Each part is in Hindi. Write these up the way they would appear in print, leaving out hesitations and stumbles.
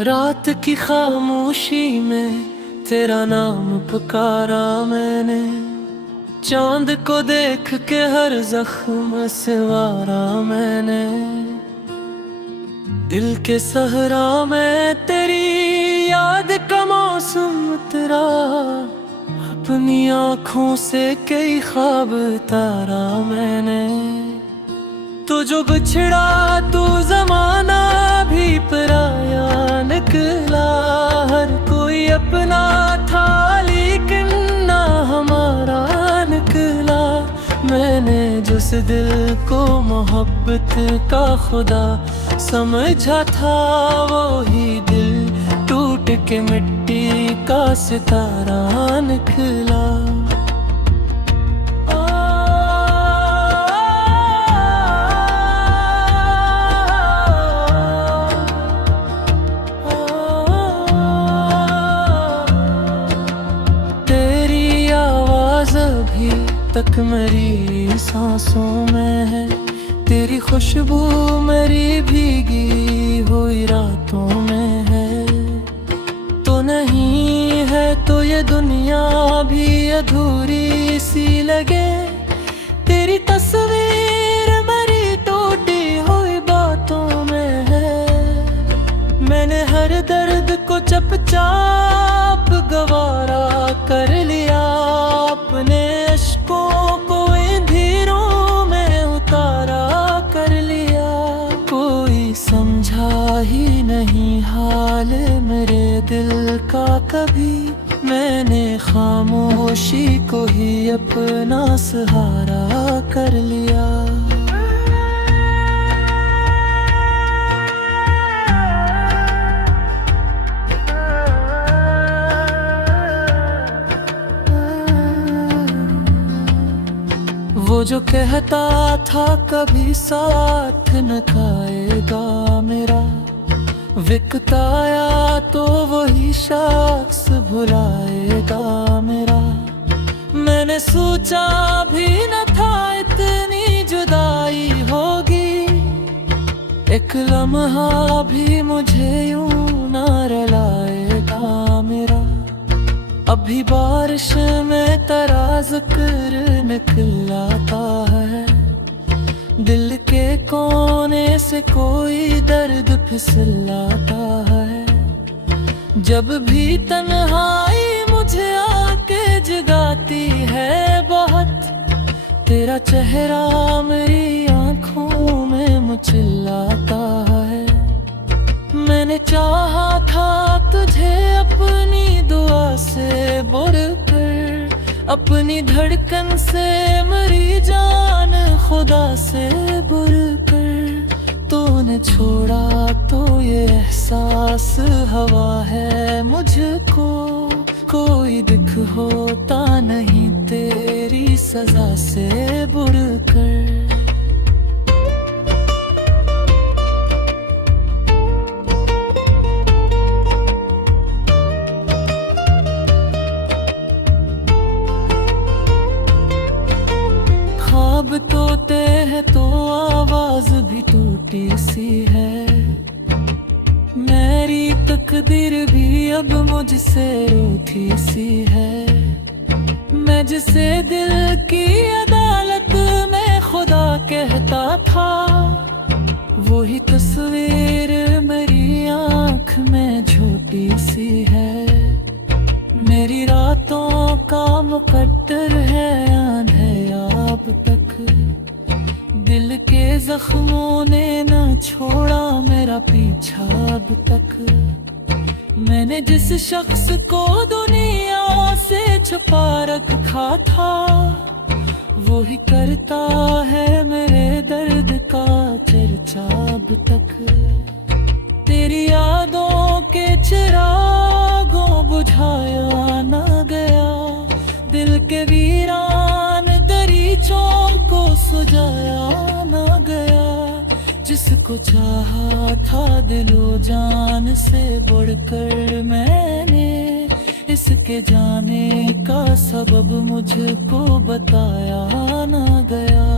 रात की खामोशी में तेरा नाम पुकारा मैंने, चांद को देख के हर जख्म से वारा मैंने। दिल के सहरा में तेरी याद का मौसम तेरा, अपनी आँखों से कई ख्वाब तारा मैंने। तो जो बिछड़ा तू ज़माना भी पराया निकला, हर कोई अपना था लेकिन ना हमारा निकला। मैंने जिस दिल को मोहब्बत का खुदा समझा था, वो ही दिल टूट के मिट्टी का सितारा निकला। तक मेरी सांसों में है, तेरी खुशबू मेरी भीगी हुई रातों में है। तो नहीं है तो ये दुनिया भी अधूरी सी लगे, तेरी तस्वीर मेरी टूटी हुई बातों में है। मैंने हर दर्द को चुपचाप गवारा कर लिया, अपने अश्कों को अंधेरों में उतारा कर लिया। कोई समझा ही नहीं हाल मेरे दिल का कभी, मैंने खामोशी को ही अपना सहारा कर लिया। वो जो कहता था कभी साथ न खाएगा मेरा, विकताया तो वही शख्स भुलाएगा मेरा। मैंने सोचा भी न था इतनी जुदाई होगी, एक लम्हा भी मुझे यूं न रुलाएगा मेरा। अभी बारिश में तेरा जिक्र निकल आता है, दिल के कोने से कोई दर्द फिसलाता है। जब भी तन्हाई मुझे आके जगाती है बहुत, तेरा चेहरा मेरी आँखों में मुचलाता है। मैंने चाहा था तुझे अपनी दुआ से बुरकर, अपनी धड़कन से मेरी जान खुदा से बुरकर। तूने छोड़ा तो ये एहसास हवा है मुझको, कोई दुख होता नहीं तेरी सजा से बुरकर। ख्वाब तोते हैं तो आवाज भी टूटी सी है, मेरी तकदीर भी अब मुझसे रूठी सी है। मैं जिसे दिल की अदालत में खुदा कहता था, वही तस्वीर मेरी आँख में झूठी सी है। मेरी रातों का मुकद्दर है अंधेरा अब तक, दिल के जख्मों ने न छोड़ा मेरा पीछा अब तक। मैंने जिस शख्स को दुनिया से छुपा रखा था, वो ही करता है मेरे दर्द का चर्चा अब तक। तेरी यादों के चिरागों बुझाया ना गया, दिल के वीरान दरीचों को सुझाया ना गया। जिसको जिसको चाहा था दिलो जान से बढ़कर मैंने, इसके जाने का सबब मुझको बताया ना गया।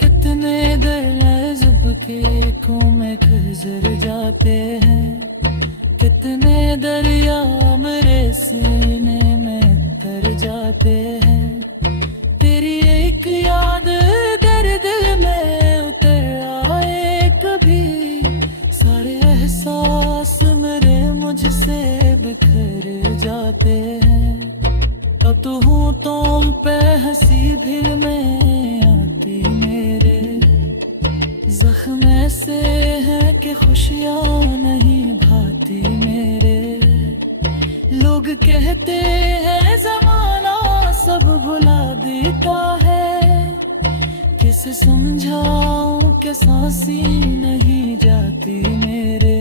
कितने गज़ब के को में गुजर जाते हैं, कितने दरिया मेरे सीने में तर जाते हैं। तेरी एक याद तेरे दिल में उतर आए कभी, सारे एहसास मेरे मुझसे बिखर जाते हैं। अब तो हूँ तुम पे हंसी भीड़ में आती मेरे, जख्म ऐसे है कि खुशियाँ नहीं भाती मेरे। लोग कहते हैं ज़माना सब भुला देता है, किसे समझाऊं कि सांसी नहीं जाती मेरे।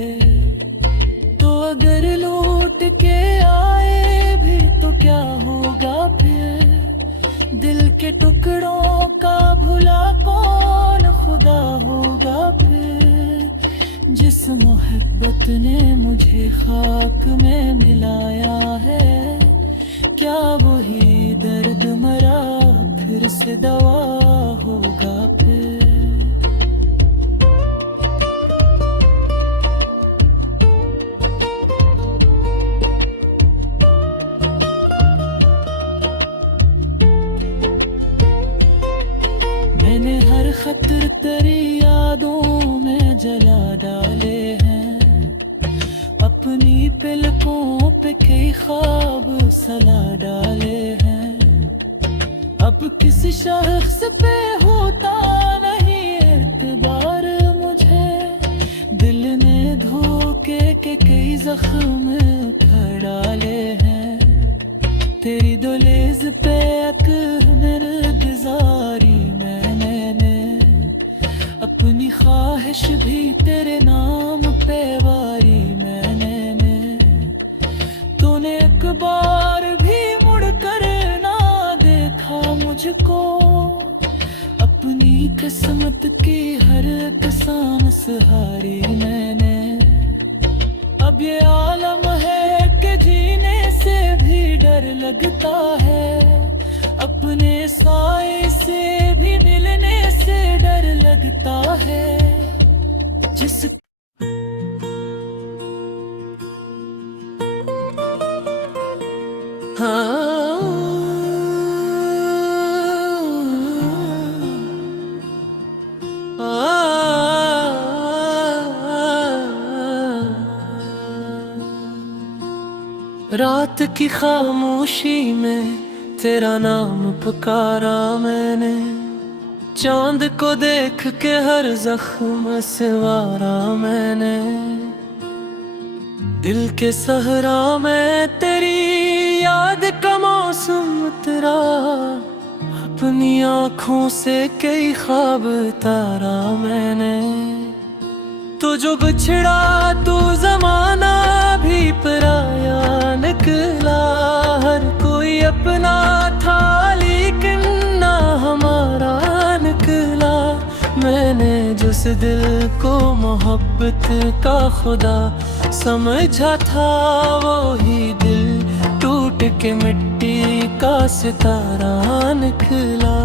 तो अगर लौट के आए भी तो क्या होगा फिर, दिल के टुकड़ों का भुला कौन खुदा होगा फिर। जिस मोहब्बत ने मुझे खाक में मिलाया है, क्या वही दर्द मरा फिर से दवा होगा फिर। मैंने हर खतर तेरी यादों में जला डाले हैं, अपनी पलकों पे कई ख्वाब सला डाले हैं। अब किसी शख्स पे होता नहीं एतबार मुझे, दिल ने धोखे के कई जख्म उठा डाले हैं। तेरी दुलेज पे अकबर गुजारी मैंने, अपनी ख्वाहिश भी तेरे नाम पे वारी मैंने। तूने एक बार भी मुड़ कर ना देखा मुझको, अपनी किस्मत की हर किसान सहारी मैंने। अब ये आलम है कि जीने से भी डर लगता है, अपने साए से भी मिलने से डर लगता है। जिस रात की खामोशी में तेरा नाम पुकारा मैंने, चांद को देख के हर जख्म से वारा मैंने। दिल के सहरा में तेरी याद का मौसम उतरा, अपनी आँखों से कई ख्वाब तारा मैंने। तो जो बिछड़ा तू ज़माना भी पराया निकला, हर कोई अपना था लेकिन ना हमारा निकला। मैंने जिस दिल को मोहब्बत का खुदा समझा था, वो ही दिल टूट के मिट्टी का सितारा निकला।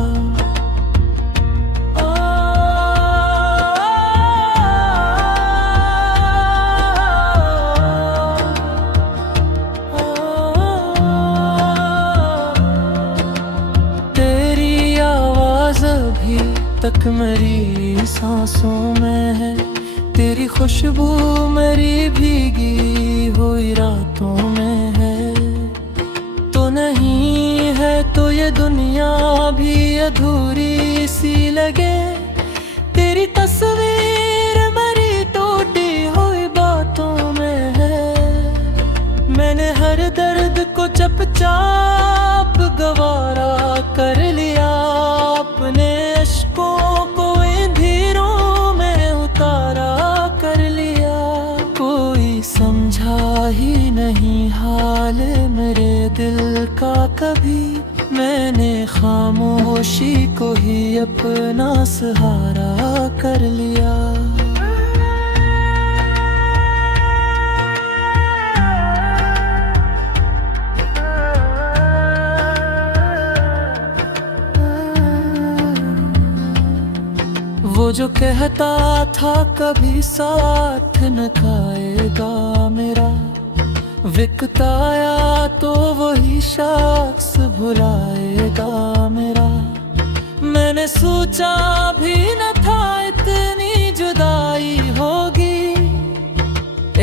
तक मेरी सांसों में है, तेरी खुशबू मेरी भीगी हुई रातों में है। तो नहीं है तो ये दुनिया भी अधूरी सी लगे, तेरी तस्वीर मेरी टूटी हुई बातों में है। मैंने हर दर्द को चुपचाप गवारा कर लिया, अपने अश्कों को इन धीरों में उतारा कर लिया। नहीं हाल मेरे दिल का कभी, मैंने खामोशी को ही अपना सहारा कर लिया। वो जो कहता था कभी साथ न खाएगा मेरा, विकताया तो वही शख्स भुलाएगा मेरा। मैंने सोचा भी न था इतनी जुदाई होगी,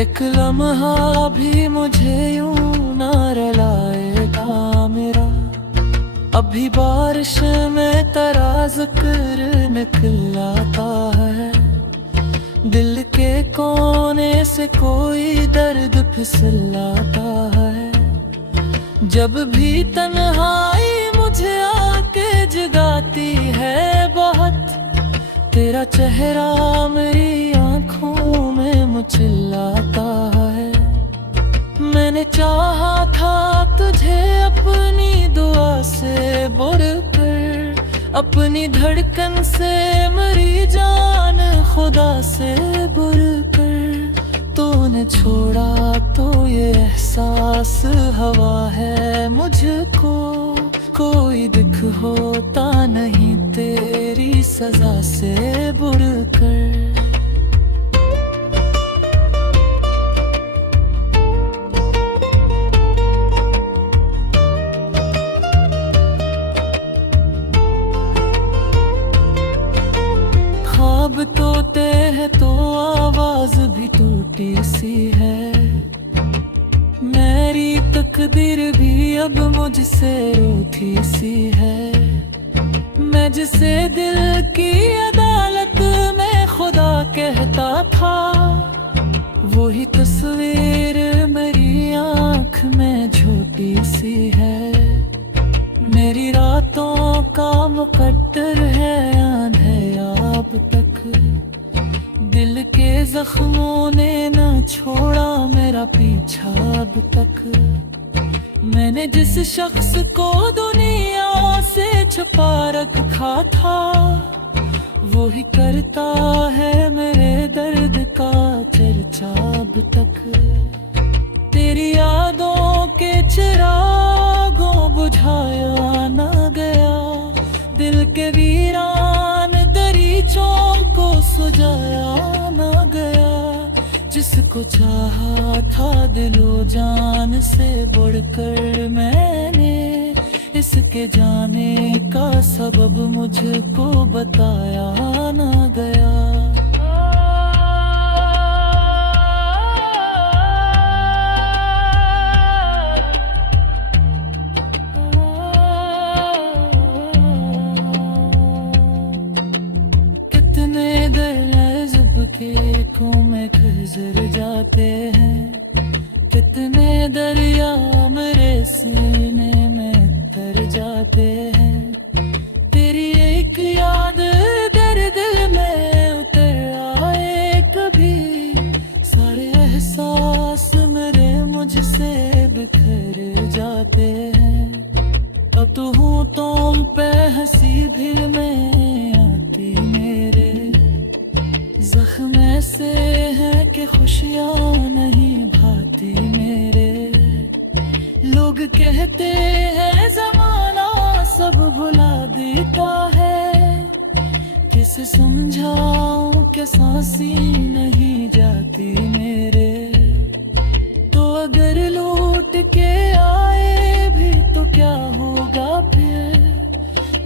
एक लम्हा भी मुझे यूं न रुलाएगा मेरा। अभी बारिश में तेरा जिक्र निकलाता है, दिल के कोने से कोई दर्द फिसलाता है। जब भी तन्हाई मुझे आके जगाती है बहुत, तेरा चेहरा मेरी आंखों में मुचलाता है। मैंने चाहा था तुझे अपनी दुआ से बुड़कर, अपनी धड़कन से मेरी जान खुदा से बुड़कर। तूने छोड़ा तो ये एहसास हवा है मुझको, कोई दुख होता नहीं तेरी सजा से बुड़कर। ख्वाब तोते हैं तो आवाज भी टूटी सी है, मेरी तकदीर भी अब मुझसे रूठी सी है। मैं जिसे दिल की अदालत में खुदा कहता था, वही तस्वीर मेरी आंख में झूठी सी है। मेरी रातों का मुकद्दर है अंधेरा अब तक, दिल के जख्मों ने न छोड़ा मेरा पीछा अब तक। मैंने जिस शख्स को दुनिया से छुपा रखा था, वो ही करता है मेरे दर्द का चर्चा अब तक। तेरी यादों के चिरागों बुझाया ना गया, दिल के वीरान दरीचों को सुझाया ना गया। जिसको चाहा था दिलो जान से बढ़कर मैंने, इसके जाने का सबब मुझको बताया ना गया। में गुजर जाते हैं, कितने दरिया मेरे सीने में तर जाते हैं। तेरी एक याद तेरे दिल में उतर आए कभी, सारे एहसास मेरे मुझसे बिखर जाते हैं। अब तो हूँ तुम पे हंसी भी में आती मेरे, जख्म ऐसे है कि खुशियाँ नहीं भाती मेरे। लोग कहते हैं जमाना सब भुला देता है, किसे समझाऊं कि सांसी नहीं जाती मेरे। तो अगर लौट के आए भी तो क्या होगा फिर,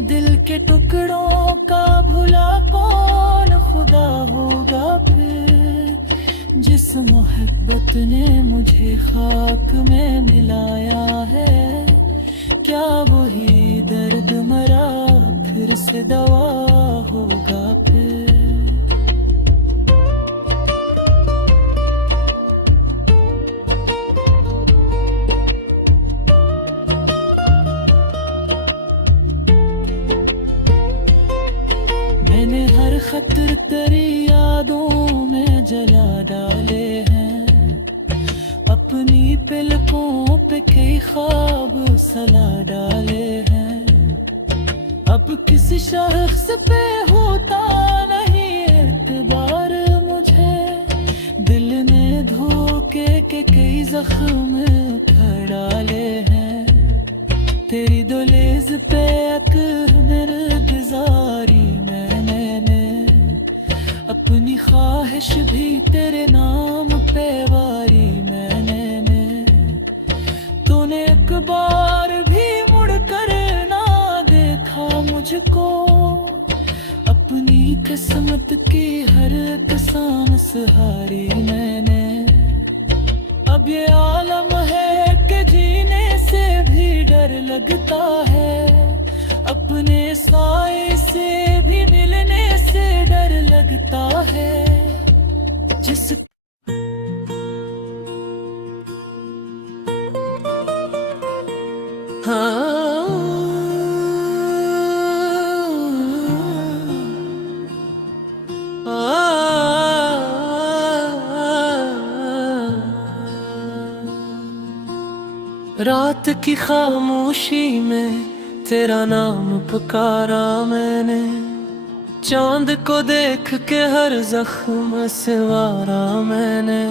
दिल के टुकड़ों का भुला कौन खुदा होगा फिर। जिस मोहब्बत ने मुझे खाक में मिलाया है, क्या वही दर्द मरा फिर से दवा होगा फिर। मैंने हर खतर तेरी यादों में जला डाले हैं, अपनी पलकों पे कई ख्वाब सला डाले हैं। अब किसी शख्स पे होता नहीं एतबार मुझे, दिल ने धोखे के कई जख्म उठा डाले हैं। तेरी दुलेज पे अकबर गुजारी मैंने, अपनी ख्वाहिश भी तेरे नाम पे वारी मैंने। तूने एक बार भी मुड़ कर ना देखा मुझको, अपनी किस्मत की हर कसम सहारी मैंने। अब ये आलम है कि जीने से भी डर लगता है, अपने साए से भी मिलने से डर लगता है। जिस रात की खामोशी में तेरा नाम पुकारा मैंने, चांद को देख के हर जख्म से वारा मैंने।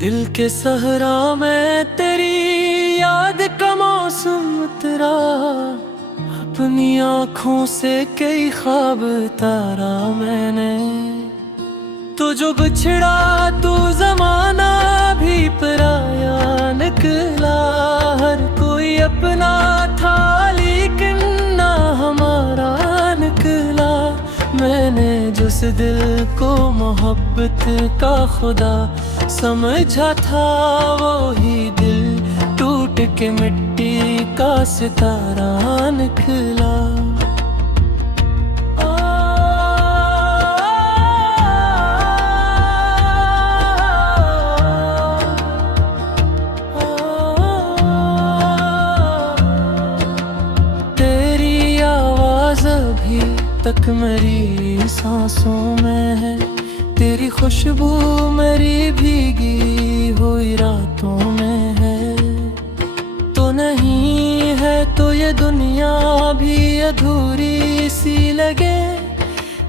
दिल के सहरा में तेरी याद का मौसम उतरा, अपनी आँखों से कई ख्वाब तारा मैंने। तो जो बिछड़ा तू जमाना भी पराया निकला, हर कोई अपना था लेकिन ना हमारा निकला। मैंने जिस दिल को मोहब्बत का खुदा समझा था, वो ही दिल टूट के मिट्टी का सितारा निकला। तक मेरी सांसों में है, तेरी खुशबू मेरी भीगी हुई रातों में है। तो नहीं है तो ये दुनिया भी अधूरी सी लगे,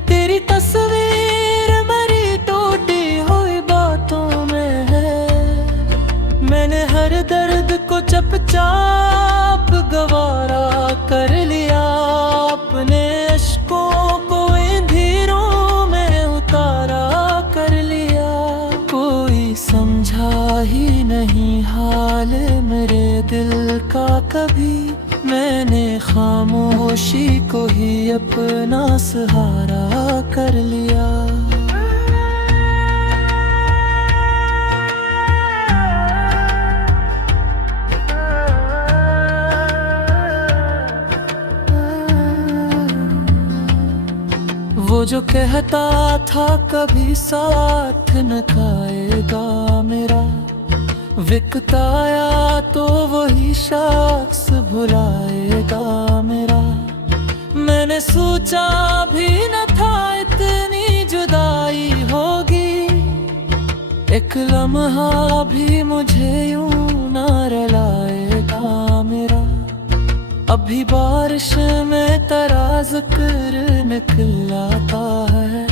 तेरी तस्वीर मेरी टूटी हुई बातों में है। मैंने हर दर्द को चुपचाप गवारा कर लिया, अपने अश्कों को अंधेरों में उतारा कर लिया। कोई समझा ही नहीं हाल मेरे दिल का कभी, मैंने खामोशी को ही अपना सहारा कर लिया। वो जो कहता था कभी साथ न खाएगा मेरा, विकताया तो वही शख्स भुलाएगा मेरा। मैंने सोचा भी न था इतनी जुदाई होगी, एक लम्हा भी मुझे यूं न रुलाएगा मेरा। अभी बारिश में तेरा जिक्र निकल आता है,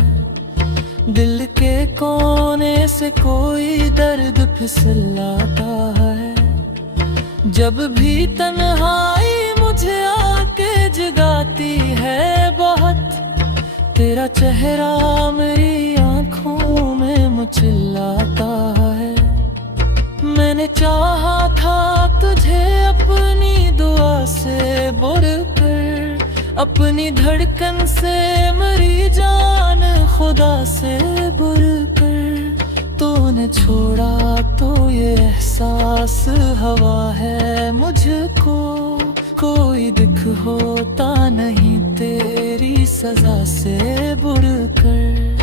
दिल के कोने से कोई दर्द फिसलाता है। जब भी तन्हाई मुझे आके जगाती है बहुत, तेरा चेहरा मेरी आँखों में मुचलाता है। मैंने चाहा था तुझे अपनी दुआ से बुरकर, अपनी धड़कन से मेरी जान खुदा से बुरकर। तूने छोड़ा तो ये एहसास हवा है मुझको, कोई दुख होता नहीं तेरी सजा से बुरकर।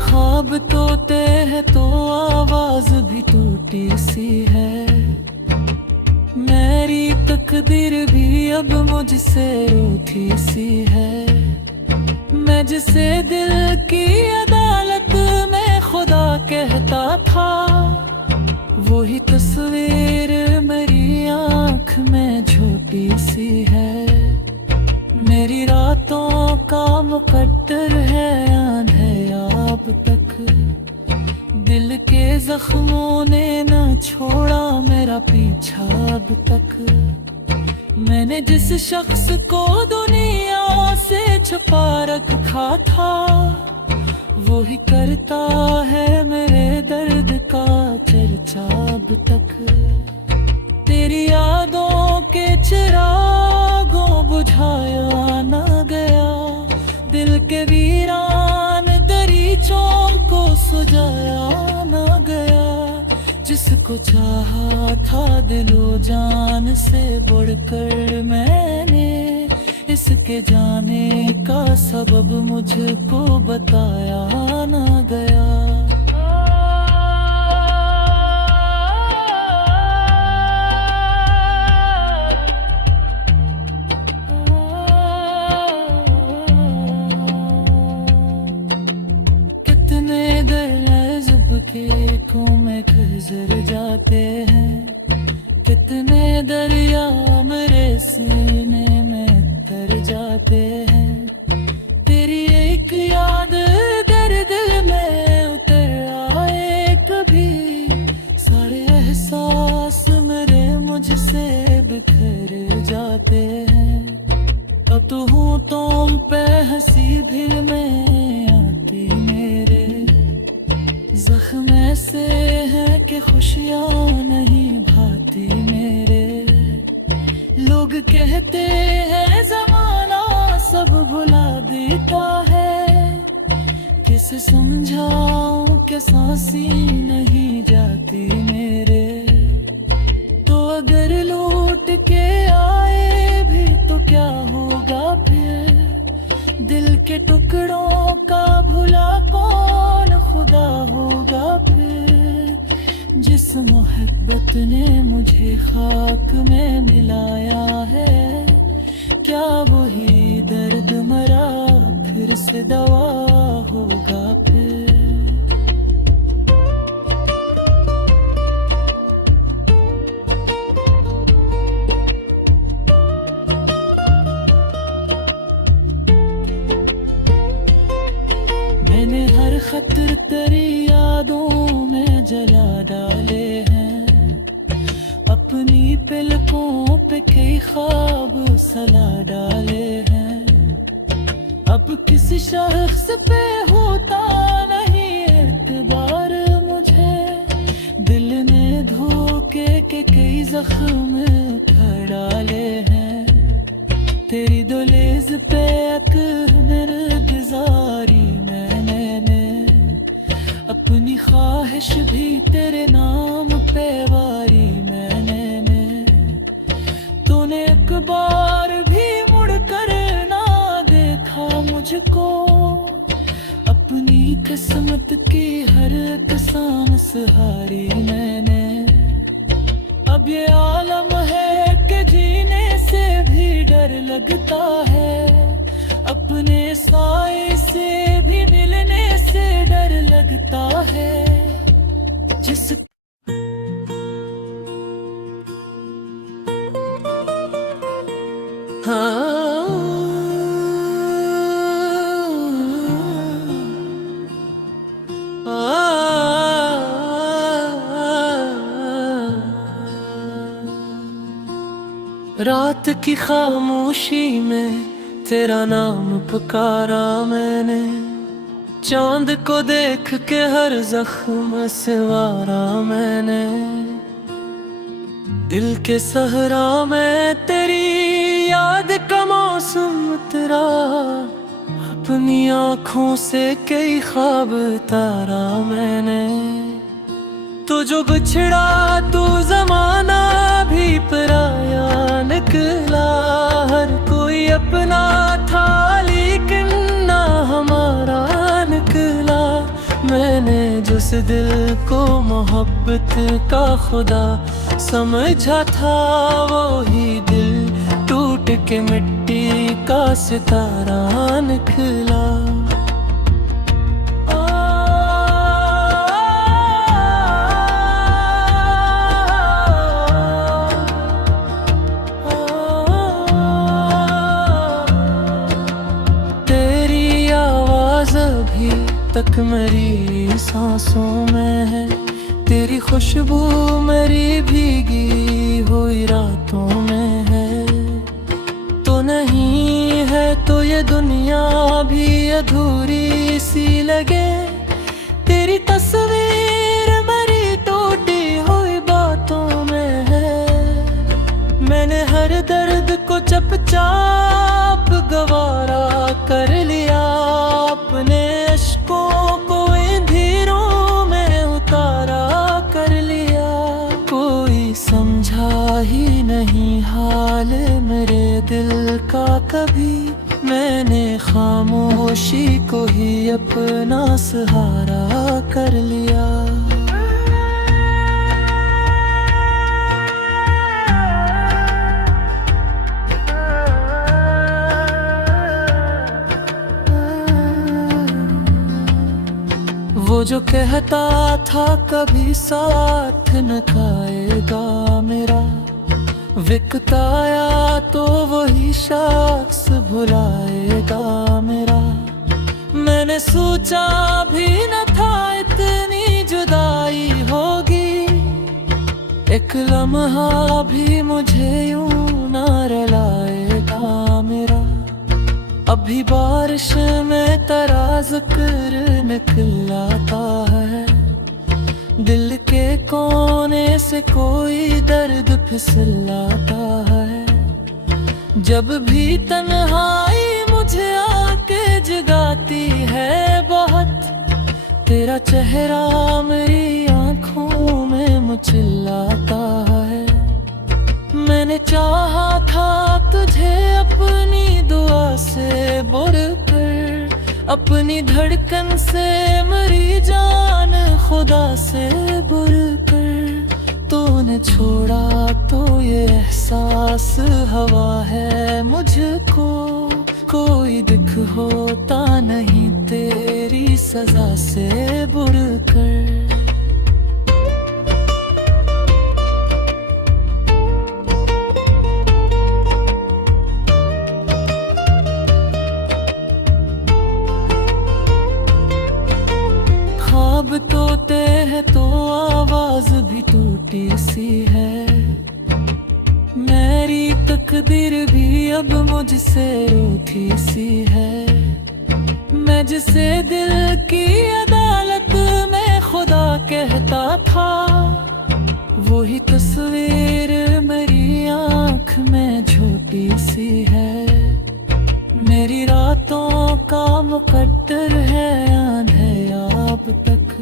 ख्वाब तोते हैं तो आवाज भी टूटी सी है, तकदीर भी अब मुझसे रूठी सी है। मैं जिसे दिल की अदालत में खुदा कहता था, वही तस्वीर मेरी आँख में झूठी सी है। मेरी रातों का मुकद्दर है अंधेरा अब तक, दिल के जख्मों ने न छोड़ा मेरा पीछा अब तक। मैंने जिस शख्स को दुनिया से छुपा रखा था, वो ही करता है मेरे दर्द का चर्चा अब तक। तेरी यादों के चिरागों बुझाया ना गया, दिल के वीरान दरीचों को सुझाया ना गया। जिसको चाहा था दिलो जान से बढ़कर मैंने, इसके जाने का सबब मुझको बताया ना गया। कितने गज़ब के को में गुजर जाते हैं, कितने दरिया मेरे सीने में तर जाते हैं। तेरी एक याद दर दिल में उतर आए कभी, सारे एहसास मेरे मुझसे बिखर जाते हैं। अब तो हूँ तुम पे हंसी भी में आती मेरे, जख्म ऐसे है कि खुशियाँ नहीं भाती मेरे। लोग कहते हैं ज़माना सब भुला देता है, किसे समझाऊं कि सांसी नहीं जाती मेरे। तो अगर लौट के आए भी तो क्या होगा फिर, दिल के टुकड़ों का भुला कौन खुदा होगा फिर। जिस मोहब्बत ने मुझे खाक में मिलाया है, क्या वही दर्द मरा फिर से दवा होगा फिर। मैंने हर खतर तेरी यादों में जला डाले हैं, अपनी पलकों पे कई ख्वाब सला डाले हैं। अब किसी शख्स पे होता नहीं एतबार मुझे, दिल ने धोखे के कई जख्म उठा डाले हैं। तेरी दुलेज पे अकबर गुजारी मैंने, अपनी ख्वाहिश भी तेरे नाम पे वारी मैंने। तूने एक बार भी मुड़ कर ना देखा मुझको, अपनी किस्मत की हर कसम सहारी मैंने। अब ये आलम है कि जीने से भी डर लगता है, अपने साए से भी मिलने से डर लगता है। जिस रात की खामोशी में तेरा नाम पुकारा मैंने, चांद को देख के हर जख्म संवारा मैंने। दिल के सहरा में तेरी याद का मौसम उतरा, अपनी आँखों से कई ख्वाब तारा मैंने। तो जो बिछड़ा तू जमाना भी पराया निकला, हर कोई अपना था लेकिन ना हमारा निकला। मैंने जो जिस दिल को मोहब्बत का खुदा समझा था, वो ही दिल टूट के मिट्टी का सितारा निकला। तक मेरी सांसों में है, तेरी खुशबू मेरी भीगी हुई रातों में है। तो नहीं है तो ये दुनिया भी अधूरी सी लगे, तेरी तस्वीर मेरी टूटी हुई बातों में है। मैंने हर दर्द को चुपचाप गवारा कर लिया, अपने अश्कों को अंधेरों में उतारा कर लिया। कोई समझा ही नहीं हाल मेरे दिल का कभी, मैंने खामोशी को ही अपना सहारा कर लिया। वो जो कहता था कभी साथ न खाएगा मेरा, विकताया तो वही शख्स भुलाएगा मेरा। मैंने सोचा भी न था इतनी जुदाई होगी, एक लम्हा भी मुझे यूं न रुलाएगा मेरा। अभी बारिश में तेरा जिक्र निकल आता है, दिल के कोने से कोई दर्द फिसलाता है। जब भी तन्हाई मुझे आके जगाती है बहुत, तेरा चेहरा मेरी आंखों में मुचलाता है। मैंने चाहा था तुझे अपनी दुआ से बुरकर, अपनी धड़कन से मेरी जान खुदा से बुरकर। तूने छोड़ा तो ये एहसास हवा है मुझको, कोई दुख होता नहीं तेरी सजा से बुरकर। ख्वाब तोते हैं तो आवाज भी टूटी सी है, मेरी तकदीर भी अब मुझसे रूठी सी है। मैं जिसे दिल की अदालत में खुदा कहता था, वही तस्वीर मेरी आँख में झूठी सी है। मेरी रातों का मुकद्दर है अंधेरा अब तक,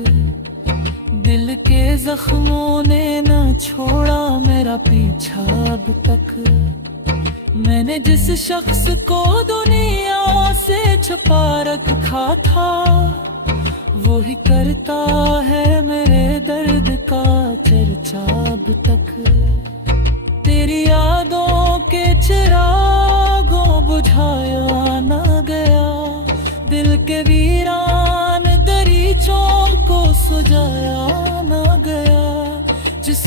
दिल के जख्मों ने न छोड़ा मेरा पीछा अब तक। मैंने जिस शख्स को दुनिया से छुपा रखा था, वो ही करता है मेरे दर्द का चर्चा अब तक। तेरी यादों के चिरागों बुझाया ना गया, दिल के वीरान दरीचों को सुझाया ना गया। जिस